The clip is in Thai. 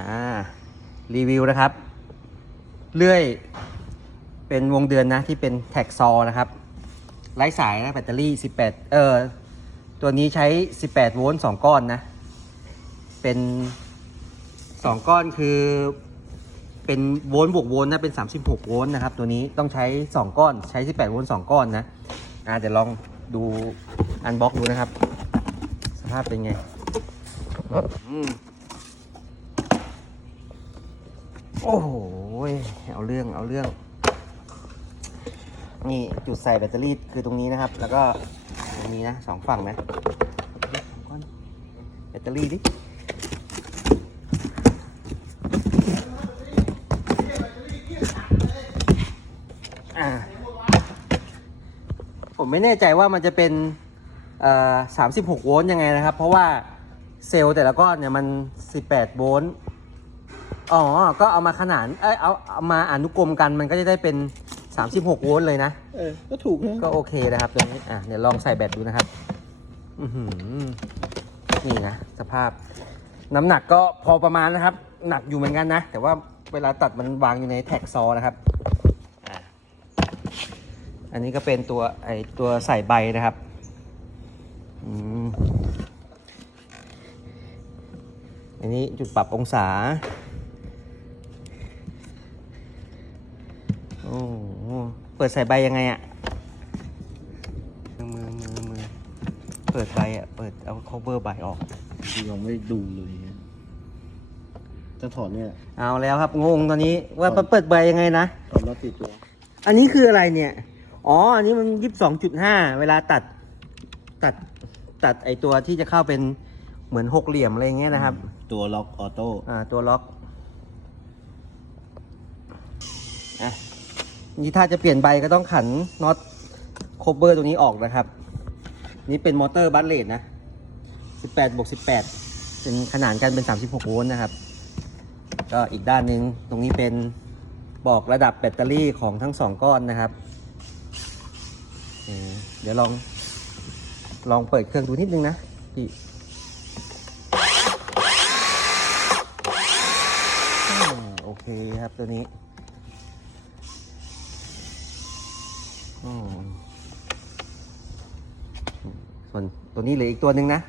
อ่ารีวิวนะครับ เลื่อยเป็นวงเดือนนะที่เป็นแท็กซอนะครับไร้สายนะแบตเตอรี่ 18 เออตัวนี้ใช้ 18 โวลต์ 2 ก้อนนะ เป็น 2 ก้อนคือ เป็นโวลต์บวกโวลต์นะ เป็น 36 โวลต์นะครับ ตัวนี้ต้องใช้ 2 ก้อน ใช้ 18 โวลต์ 2 ก้อนนะ อ่าเดี๋ยวลองดูอันบ็อกดูนะครับ สภาพเป็นไง อืม โอ้โห เอาเรื่องเอาเรื่อง นี่จุดใส่แบตเตอรี่คือตรงนี้นะครับ แล้วก็ตรงนี้นะสองฝั่งนะแบตเตอรี่ดิผมไม่แน่ใจว่ามันจะเป็นเอ่อ36โวลต์ยังไงนะครับ เพราะว่าเซลล์แต่ละก้อนเนี่ยมัน18โวลต์ อ๋อ ก็เอามาขนาน เอ้ยเอาเอามาอนุกรมกันมันก็จะได้เป็น 36 โวลต์เลยนะ เออ ก็ถูกนะก็โอเคนะครับตัวนี้ อะ เดี๋ยวลองใส่แบตดูนะครับ อือหือ นี่นะ สภาพ น้ำหนักก็พอประมาณนะครับ หนักอยู่เหมือนกันนะ แต่ว่าเวลาตัดมันวางอยู่ในแท็กซอนะครับอะอันนี้ก็เป็นตัวไอตัวใส่ใบนะครับ อืมอันนี้จุดปรับองศา โอ้โหเปิดใส่ใบยังไงอะมือมือมือมือเปิดใบอะเปิดเอา cover ใบออก ยังไม่ดูเลยจะถอดเนี่ย เอาแล้วครับงงตอนนี้ว่าเปิดใบยังไงนะ ถอดน็อตติดตัวอันนี้คืออะไรเนี่ย อ๋อ อันนี้มันยี่สิบสองจุดห้าเวลาตัด ตัด ตัดไอตัวที่จะเข้าเป็นเหมือนหกเหลี่ยมอะไรอย่างเงี้ยนะครับ ตัวล็อกออโต้อ่า ตัวล็อก อะ นี่ถ้าจะเปลี่ยนใบก็ต้องขันน็อตโคเบอร์ตัวนี้ออกนะครับ นี่เป็นมอเตอร์บัตเลดนะ 18บวก18 เป็นขนานกันเป็น 36 โวลต์นะครับ ก็อีกด้านหนึ่งตรงนี้เป็นบอกระดับแบตเตอรี่ของทั้งสองก้อนนะครับ เดี๋ยวลองลองเปิดเครื่องดูนิดนึงนะพี่โอเคครับตัวนี้ ส่วนตัวนี้เหลืออีกตัวหนึ่งนะ